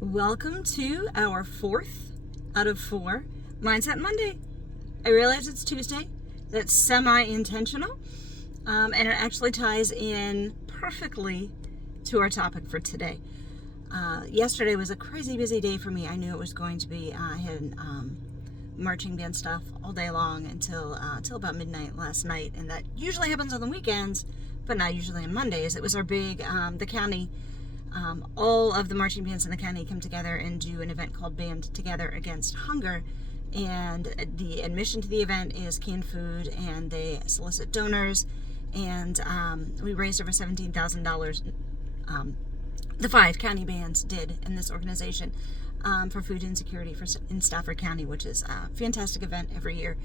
Welcome to our 4th out of 4 Mindset Monday. I realize it's Tuesday. That's semi-intentional, and it actually ties in perfectly to our topic for today. Yesterday was a crazy busy day for me. I knew it was going to be. I had marching band stuff all day long until about midnight last night, and that usually happens on the weekends, but not usually on Mondays. It was our big, the county. All of the marching bands in the county come together and do an event called Band Together Against Hunger, and the admission to the event is canned food, and they solicit donors, and we raised over $17,000. The 5 county bands did in this organization for food insecurity in Stafford County, which is a fantastic event every year.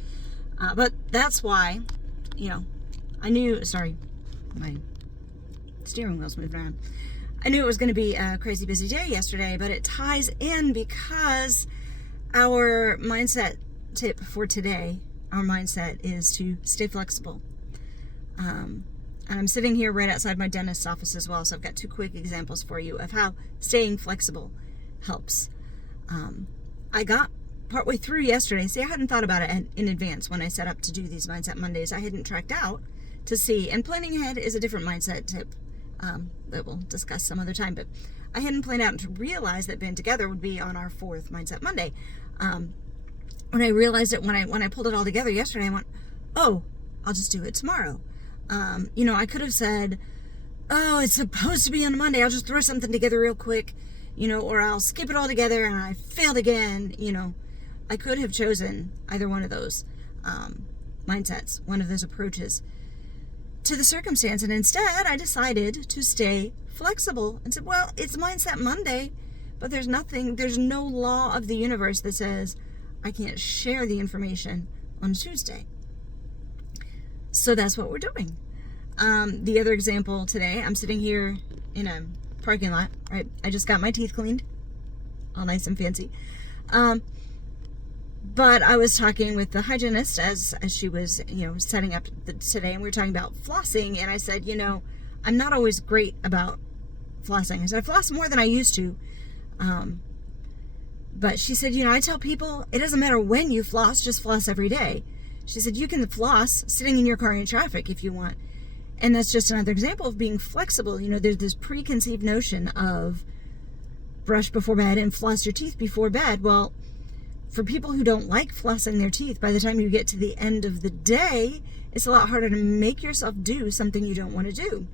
But that's why, I knew, sorry, my steering wheel's moving around. I knew it was going to be a crazy busy day yesterday, but it ties in because our mindset tip for today, our mindset is to stay flexible. And I'm sitting here right outside my dentist's office as well, so I've got 2 quick examples for you of how staying flexible helps. I got partway through yesterday. See, I hadn't thought about it in advance when I set up to do these Mindset Mondays. I hadn't tracked out to see, and planning ahead is a different mindset tip that we'll discuss some other time, but I hadn't planned out to realize that Band Together would be on our 4th Mindset Monday. When I realized it, when I pulled it all together yesterday, I went, oh, I'll just do it tomorrow. I could have said, oh, it's supposed to be on Monday, I'll just throw something together real quick, or I'll skip it all together and I failed again. I could have chosen either one of those mindsets, one of those approaches to the circumstance, and instead I decided to stay flexible and said, well, it's Mindset Monday, but there's no law of the universe that says I can't share the information on Tuesday. So that's what we're doing. The other example today, I'm sitting here in a parking lot, right? I just got my teeth cleaned, all nice and fancy. But I was talking with the hygienist as she was, setting up today, and we were talking about flossing, and I said, I'm not always great about flossing. I said, I floss more than I used to. But she said, I tell people, it doesn't matter when you floss, just floss every day. She said, you can floss sitting in your car in traffic if you want. And that's just another example of being flexible. There's this preconceived notion of brush before bed and floss your teeth before bed. Well, for people who don't like flossing their teeth, by the time you get to the end of the day, it's a lot harder to make yourself do something you don't want to do.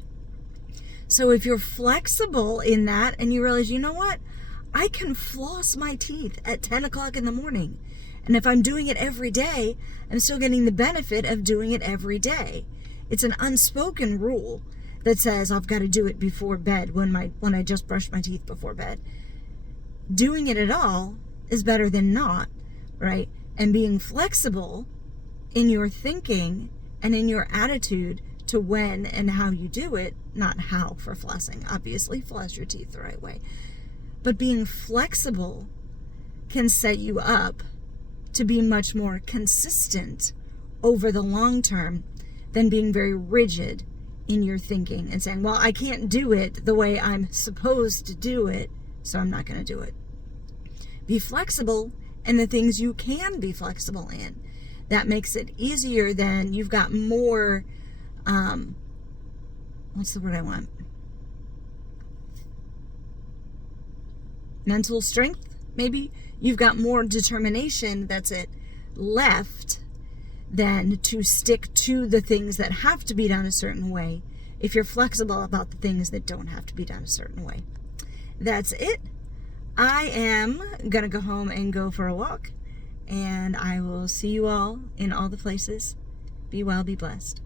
So if you're flexible in that and you realize, you know what, I can floss my teeth at 10 o'clock in the morning. And if I'm doing it every day, I'm still getting the benefit of doing it every day. It's an unspoken rule that says I've got to do it before bed when I just brushed my teeth before bed. Doing it at all is better than not, right? And being flexible in your thinking and in your attitude to when and how you do it, not how for flossing. Obviously, floss your teeth the right way. But being flexible can set you up to be much more consistent over the long term than being very rigid in your thinking and saying, well, I can't do it the way I'm supposed to do it, so I'm not going to do it. Be flexible in the things you can be flexible in. That makes it easier than you've got more, what's the word I want? Mental strength, maybe. You've got more determination, that's it, left than to stick to the things that have to be done a certain way if you're flexible about the things that don't have to be done a certain way. That's it. I am going to go home and go for a walk, and I will see you all in all the places. Be well, be blessed.